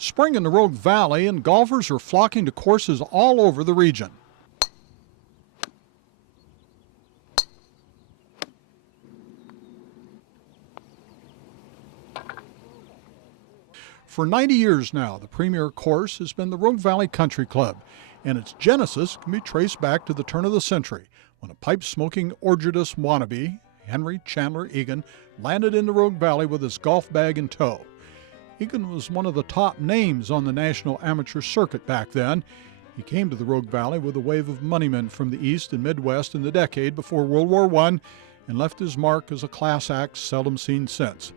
Spring in the Rogue Valley, and golfers are flocking to courses all over the region. For 90 years now, the premier course has been the Rogue Valley Country Club, and its genesis can be traced back to the turn of the century when a pipe-smoking orchardist wannabe, Henry Chandler Egan, landed in the Rogue Valley with his golf bag in tow. Egan was one of the top names on the national amateur circuit back then. He came to the Rogue Valley with a wave of moneymen from the East and Midwest in the decade before World War I and left his mark as a class act seldom seen since.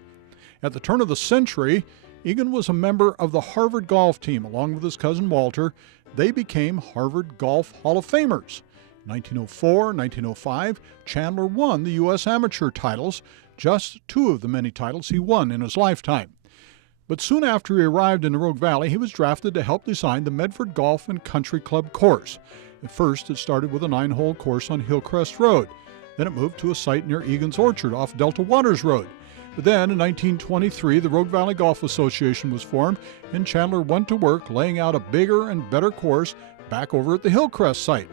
At the turn of the century, Egan was a member of the Harvard golf team along with his cousin Walter. They became Harvard Golf Hall of Famers. In 1904 and 1905, Chandler won the U.S. amateur titles, just two of the many titles he won in his lifetime. But soon after he arrived in the Rogue Valley, he was drafted to help design the Medford Golf and Country Club course. At first, it started with a 9-hole course on Hillcrest Road. Then it moved to a site near Egan's Orchard off Delta Waters Road. But then, in 1923, the Rogue Valley Golf Association was formed, and Chandler went to work laying out a bigger and better course back over at the Hillcrest site.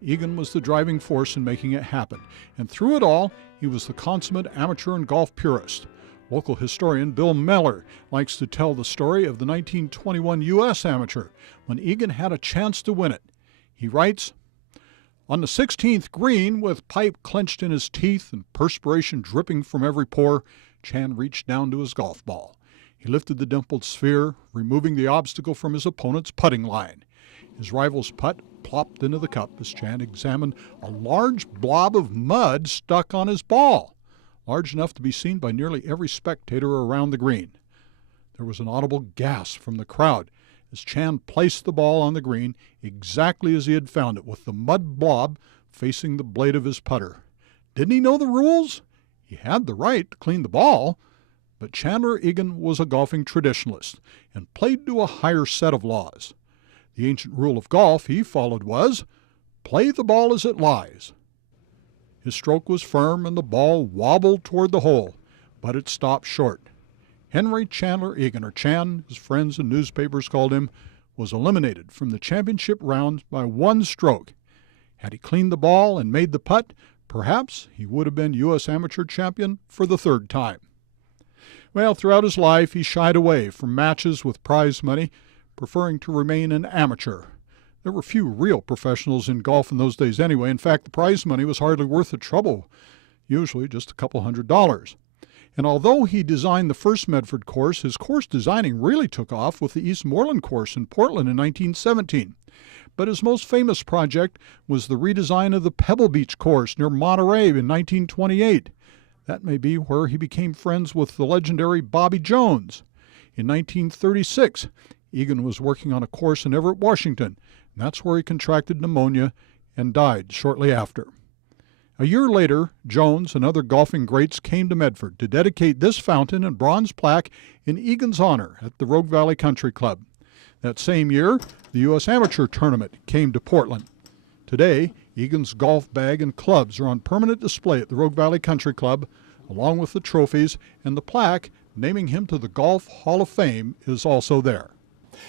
Egan was the driving force in making it happen, and through it all, he was the consummate amateur and golf purist. Local historian Bill Meller likes to tell the story of the 1921 U.S. Amateur, when Egan had a chance to win it. He writes, "On the 16th green, with pipe clenched in his teeth and perspiration dripping from every pore, Chan reached down to his golf ball. He lifted the dimpled sphere, removing the obstacle from his opponent's putting line. His rival's putt plopped into the cup as Chan examined a large blob of mud stuck on his ball, large enough to be seen by nearly every spectator around the green. There was an audible gasp from the crowd as Chan placed the ball on the green exactly as he had found it, with the mud blob facing the blade of his putter. Didn't he know the rules? He had the right to clean the ball, but Chandler Egan was a golfing traditionalist and played to a higher set of laws. The ancient rule of golf he followed was, play the ball as it lies. His stroke was firm and the ball wobbled toward the hole, but it stopped short. Henry Chandler Egan, or Chan, his friends and newspapers called him, was eliminated from the championship round by one stroke. Had he cleaned the ball and made the putt, perhaps he would have been U.S. amateur champion for the third time. Well, throughout his life, he shied away from matches with prize money, preferring to remain an amateur. There were few real professionals in golf in those days anyway. In fact, the prize money was hardly worth the trouble, usually just a couple $100s. And although he designed the first Medford course, his course designing really took off with the Eastmoreland course in Portland in 1917. But his most famous project was the redesign of the Pebble Beach course near Monterey in 1928. That may be where he became friends with the legendary Bobby Jones. In 1936, Egan was working on a course in Everett, Washington, and that's where he contracted pneumonia and died shortly after. A year later, Jones and other golfing greats came to Medford to dedicate this fountain and bronze plaque in Egan's honor at the Rogue Valley Country Club. That same year, the U.S. Amateur Tournament came to Portland. Today, Egan's golf bag and clubs are on permanent display at the Rogue Valley Country Club, along with the trophies, and the plaque naming him to the Golf Hall of Fame is also there.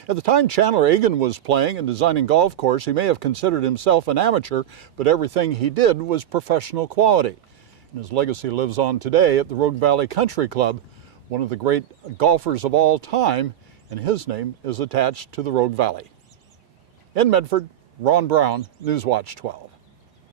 At the time Chandler Egan was playing and designing golf course, he may have considered himself an amateur, but everything he did was professional quality. And his legacy lives on today at the Rogue Valley Country Club, one of the great golfers of all time, and his name is attached to the Rogue Valley. In Medford, Ron Brown, Newswatch 12.